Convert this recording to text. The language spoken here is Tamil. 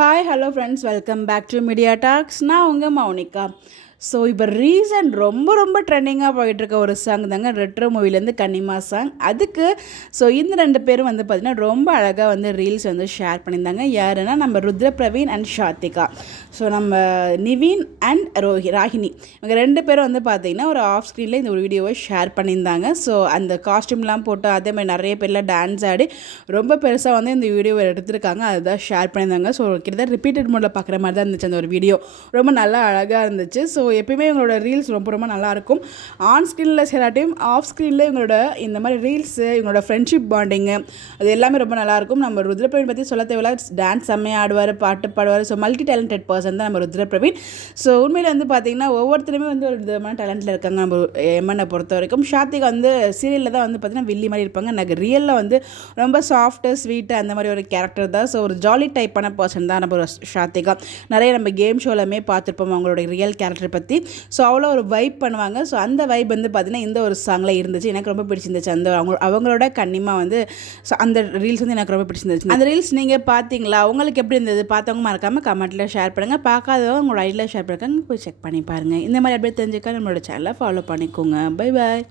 Hi hello friends, welcome back to Media Talks. நான் உங்கள் மௌனிகா. ஸோ இப்போ ரீசன்ட் ரொம்ப ட்ரெண்டிங்காக போயிட்டுருக்க ஒரு சாங் தாங்க ரெட்ரோ மூவிலேருந்து கன்னிமா சாங். அதுக்கு இந்த ரெண்டு பேரும் பார்த்திங்கன்னா ரொம்ப அழகாக ரீல்ஸ் ஷேர் பண்ணியிருந்தாங்க. யாருன்னா நம்ம ருத்ர பிரவீன் அண்ட் ஷாத்திகா. ஸோ நம்ம நிவின் அண்ட் ராகினி இவங்க ரெண்டு பேரும் பார்த்திங்கன்னா ஒரு ஆஃப் ஸ்க்ரீனில் இந்த ஒரு வீடியோவை ஷேர் பண்ணியிருந்தாங்க. ஸோ அந்த காஸ்ட்யூம்லாம் போட்டு அதே மாதிரி நிறைய பேர்லாம் டான்ஸ் ஆடி ரொம்ப பெருசாக இந்த வீடியோவை எடுத்திருக்காங்க. அதுதான் ஷேர் பண்ணியிருந்தாங்க. ஸோ கிட்டத்தட்ட ரிப்பீட்டட் மோடில் பார்க்குற மாதிரி தான் இருந்துச்சு அந்த ஒரு வீடியோ. ரொம்ப நல்லா அழகாக இருந்துச்சு. ஸோ எப்பயுமே இவங்களோட ரீல்ஸ் ரொம்ப நல்லாயிருக்கும். ஆன் ஸ்க்ரீனில் சேராட்டையும் ஆஃப் ஸ்க்ரீனில் இவங்களோட இந்த மாதிரி ரீல்ஸு, இவங்களோட ஃப்ரெண்ட்ஷிப் பாண்டிங்கு அது எல்லாமே ரொம்ப நல்லாயிருக்கும். நம்ம ருத்ரபிரவீன் பற்றி சொல்ல தேவையில்ல. டான்ஸ் செம்மையாக ஆடுவார், பாட்டு பாடுவார். ஸோ மல்டி டேலண்டட் பர்சன் தான் நம்ம ருத்ரபிரவீன். ஸோ உண்மையில் பார்த்திங்கன்னா ஒவ்வொருத்தருமே ஒரு விதமான டேலண்ட்டில் இருக்காங்க. நம்ம எம்என்னை பொறுத்த வரைக்கும் ஷாத்திகா சீரியலில் தான் பார்த்திங்கன்னா வில்லி மாதிரி இருப்பாங்க. எனக்கு ரியலில் ரொம்ப சாஃப்ட்டு ஸ்வீட்டு அந்த மாதிரி ஒரு கேரக்டர் தான். ஸோ ஒரு ஜாலி டைப்பான பர்சன் தான் நம்ம ஷாத்திகா. நிறைய நம்ம கேம் ஷோலமே பார்த்துருப்போம் அவங்களோட ரியல் கேரக்டர் பற்றி. ஸோ அவ்வளோ ஒரு வைப் பண்ணுவாங்க. ஸோ அந்த வைப் பார்த்திங்கன்னா இந்த ஒரு சாங்கில் இருந்துச்சு. எனக்கு ரொம்ப பிடிச்சிருந்துச்சு. அந்த அவங்களோட கன்னிமா ஸோ அந்த ரீல்ஸ் எனக்கு ரொம்ப பிடிச்சிருந்துச்சு. அந்த ரீல்ஸ் நீங்கள் பார்த்தீங்களா? உங்களுக்கு எப்படி இருந்தது? பார்த்தவங்க மறக்காமல் கமெண்ட்டில் ஷேர் பண்ணுங்கள். பார்க்காதவங்க உங்களோட ஐடியில் ஷேர் பண்ணுறாங்க, போய் செக் பண்ணி பாருங்கள். இந்த மாதிரி அப்படியே தெரிஞ்சுக்க நம்மளோட சேனலை ஃபாலோ பண்ணிக்கோங்க. Bye bye.